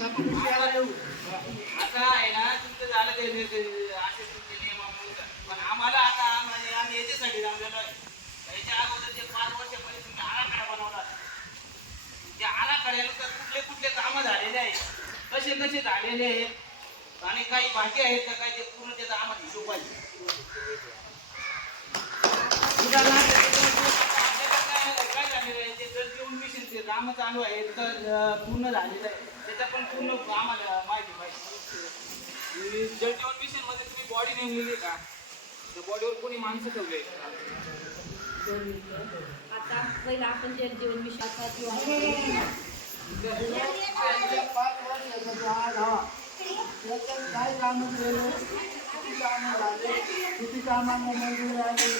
आता आहे ना तुमचं झालं ते असे तुमचे नियमामुळे पण आम्हाला आता आम्ही याच्यासाठी जमलेलो आहे. याच्या अगोदर जे 5 वर्षापर्यंत तुम्ही आराखडा बनवला त्या आराखड्यानुसार कुठले कुठले कामं झालेले आहेत, कसे कसे झालेले आहेत आणि काही बाकी आहेत का काय ते पूर्ण त्याचा आम्हाला हिशोब पाहिजे. काय झालेलं आहे ते जल जीवन मिशनचे कामं चालू आहेत तर पूर्ण झालेलं आहे त्याचा पण पूर्ण आम्हाला माहिती पाहिजे. जल जीवन मिशन मध्ये तुम्ही बॉडी नेमलेली का, त्या बॉडीवर कोणी माणसं ठेवले आता पहिला आपण जल जीवन मिशनचा किंवा 5 वर्षाचा त्याच्यात काय कामं केलं, किती कामं झाले, किती कामांना मंजूर आली,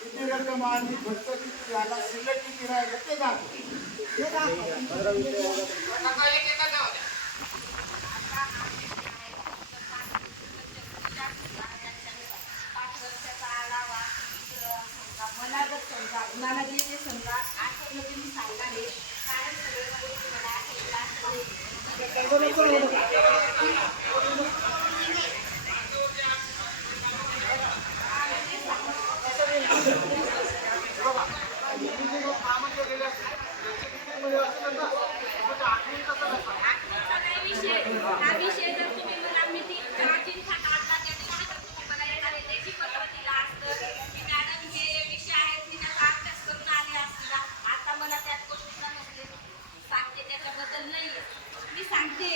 किती रक्कम आली, खर्च किती झाला, शिल्लक किती राहिलं ते दाखव. मला जर समजा मला जे जे समजा आठवलं ते मी सांगणार आहे. कारण सगळे गोष्टी मला हा विषय जर तुम्ही मला मीटिंग चिंता काढला त्या दिवशी तर तुम्ही मला एखाद्या लेखी पत्र दिलं असतं की मॅडम हे विषय आहेत मी त्याचा अभ्यास करून आले असते ना. आता मला त्यात गोष्टी समजले सांगते त्याच्याबद्दल नाही मी सांगते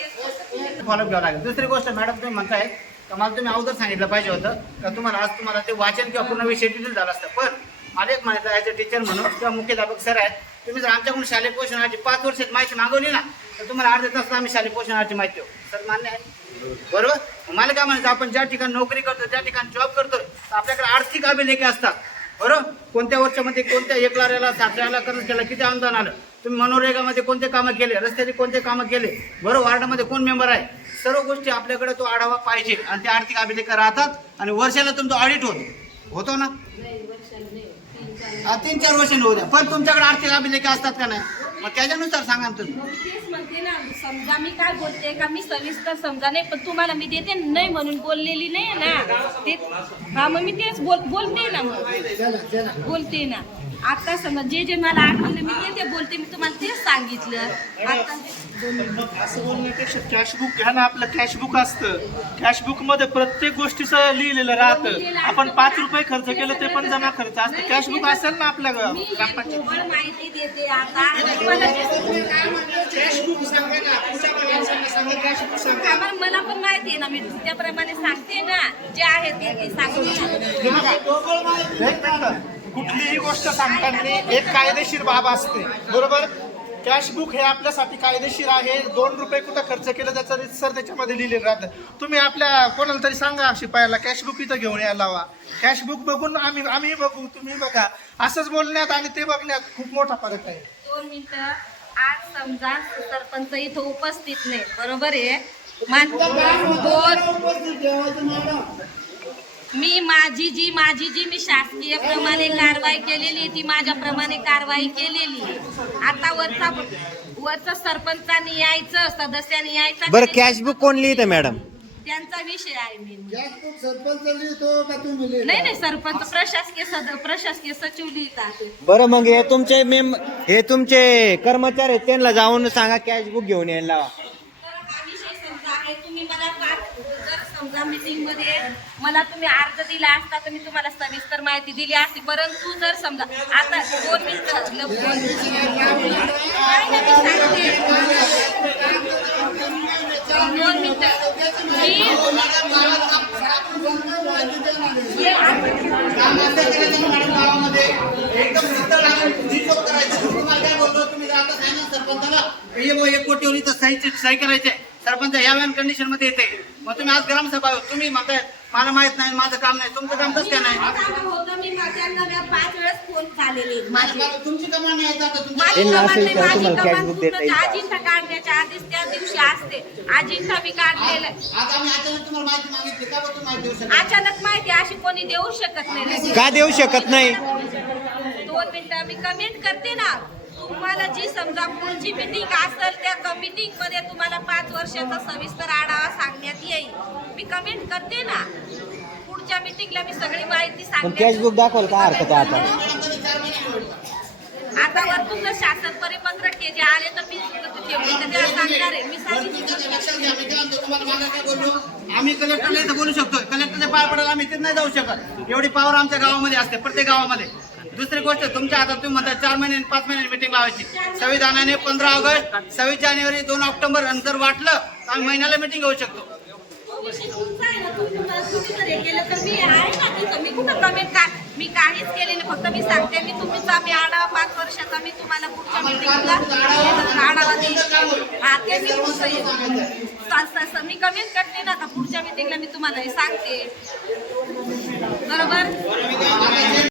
फॉलोअप घ्यावं लागेल. दुसरी गोष्ट मॅडम तुम्ही म्हणताय का मला तुम्ही अगोदर सांगितलं पाहिजे होतं का तुम्हाला आज तुम्हाला ते वाचन किंवा पूर्ण विषय डिटेल झाला असतं. पण मला एक म्हणायचं ॲज अ टीचर म्हणून किंवा मुख्याध्यापक सर आहेत तुम्ही जर आमच्याकडून शालेय पोषणाची 5 वर्षात माहिती मागवली ना तर तुम्हाला अर्ध्या तासात आम्ही शालेय पोषणाची माहिती देऊ. सर मान्य आहे बरोबर. मला काय म्हणायचं आपण ज्या ठिकाणी नोकरी करतो ज्या ठिकाणी जॉब करतोय तर आपल्याकडे आर्थिक अभिलेखे असतात बरोबर. कोणत्या वर्षामध्ये कोणत्या एकलाऱ्याला सासऱ्याला कर्ज केलं किती अनुदान आलं, तुम्ही मनोरेगामध्ये कोणते कामं केले, रस्त्याचे कोणते कामं केले बरोबर, वार्डामध्ये कोण मेंबर आहे, सर्व गोष्टी आपल्याकडे तो आढावा पाहिजे आणि ते आर्थिक अभिलेख राहतात आणि वर्षाला तुमचं ऑडिट होतो ना. 3-4 वर्षांनी होऊ द्या पण तुमच्याकडे आर्थिक अभिलेख असतात का नाही मग त्याच्यानुसार सांगा ना तुम्ही. तेच म्हणते ना समजा मी काय बोलते का मी सविस्तर समजा नाही पण तुम्हाला मी देते नाही म्हणून बोललेली नाही ना ते. हा मग मी तेच बोलते ना मग बोलते ना. आता समजा जे जे मला आठवलं मी ते बोलते मी तुम्हाला तेच सांगितलं. आता असं बोलण्यापेक्षा कॅशबुक घ्या ना. आपलं कॅशबुक असतं कॅशबुक मध्ये प्रत्येक गोष्टीचं लिहिलेलं राहतं. आपण 5 रुपये खर्च केलं ते पण जमा खर्च असतं. कॅशबुक असेल ना आपल्या ग्रामपंचायत माहिती देते आता मला पण माहिती आहे ना मी त्याप्रमाणे सांगते ना जे आहे ते सांगते. कुठलीही गोष्ट सांगताना एक कायदेशीर बाब असते बरोबर. कॅशबुक हे आपल्यासाठी कायदेशीर आहे. 2 रुपये कुठं खर्च केलं त्याचं रितसर त्याच्यामध्ये लिहिलेलं राहतं. तुम्ही आपल्या कोणाला तरी सांगा शिपायाला कॅशबुक इथं घेऊन यायला लावा. कॅशबुक बघून आम्ही बघू तुम्ही बघा. असंच बोलण्यात आणि ते बघण्यात खूप मोठा फरक आहे. 2 मिनिटं. आज समजा सरपंच इथं उपस्थित नाही बरोबर आहे. माझी जी मी शासकीय प्रमाणे कारवाई केलेली ती माझ्याप्रमाणे कारवाई केलेली. आता वरचा सरपंचांनी यायचं सदस्यांनी यायचं. बरं कॅशबुक कोण लिहितं मॅडम? त्यांचा विषय आहे. कॅशबुक सरपंच लिहितो का तुम्ही लिहिता? नाही सरपंच प्रशासकीय सचिव लिहितात. बरं मग हे तुमचे कर्मचारी आहेत त्यांना जाऊन सांगा कॅशबुक घेऊन यायला लावा. तुम्ही मला जर समजा मीटिंग मध्ये मला तुम्ही अर्ज दिला असता तर मी तुम्हाला सविस्तर माहिती दिली असती. परंतु जर समजा आता 2 मिनिटं गावामध्ये एकदम काय बोलतो तुम्ही जाता सरपंचाला 1 कोटीवर इथं सही करायचे. सरपंच ह्या व्यान कंडिशन मध्ये येते. मग तुम्ही आज ग्रामसभा तुम्ही म्हणताय मला माहित नाही माझं काम नाही. तुमचं काम कसं काय नाही? मी त्यांना 5 वेळेस फोन झालेले. तुमची कमान नाही आता अजिंठा काढण्याच्या आधीच त्या दिवशी असते. अजिंठा मी काढलेलं. आज आम्ही अचानक तुम्हाला माहिती मागितली का तुम्ही माहिती देऊ शकता? अचानक माहिती अशी कोणी देऊ शकत नाही. का देऊ शकत नाही? 2 मिनिटं मी कमेंट करते ना. तुम्हाला जी समजा पुढची मीटिंग असेल त्या मीटिंग मध्ये तुम्हाला 5 वर्ष वर्षाचा सविस्तर आढावा सांगण्यात येईल. मी कमेंट करते ना, पुढच्या मीटिंगला मी सगळी माहिती पण सांगते. कॅशबुक दाखवाल काय हरकत आहे आता? आता वरतून जर शासन परिपत्रक हे जे आले तर मी तेव्हा सांगणार आहे. मी सांगितलं लक्षात घ्या, मी काय म्हणतो, तुम्हाला मागे काय बोललो, आम्ही कलेक्टरला इथं बोलू शकतो, कलेक्टरच्या पाय पडायला आम्ही तिथे नाही जाऊ शकत. एवढी पॉवर आमच्या गावामध्ये असते, प्रत्येक गावामध्ये. दुसरी गोष्ट, तुमच्या हातात तुम्ही म्हणता 4 महिने 5 महिने मिटिंग लावायची. संविधानाने 15 ऑगस्ट 26 जानेवारी 2 ऑक्टोबर नंतर वाटलं तर आम्ही महिन्याला मिटिंग घेऊ शकतो. तुमचं आहे ना, तुम्ही जर हे केलं तर मी आहे ना तिथं. मी कुठं कमेंट का मी काहीच केले नाही. फक्त मी सांगते, मी तुमचा मी आढावा 5 वर्षाचा मी तुम्हाला पुढच्या मीटिंगला आढावा देईन. हा, ते मी तुमचं मी कमेंट करते ना, का पुढच्या मीटिंगला मी तुम्हाला हे सांगते. बरोबर.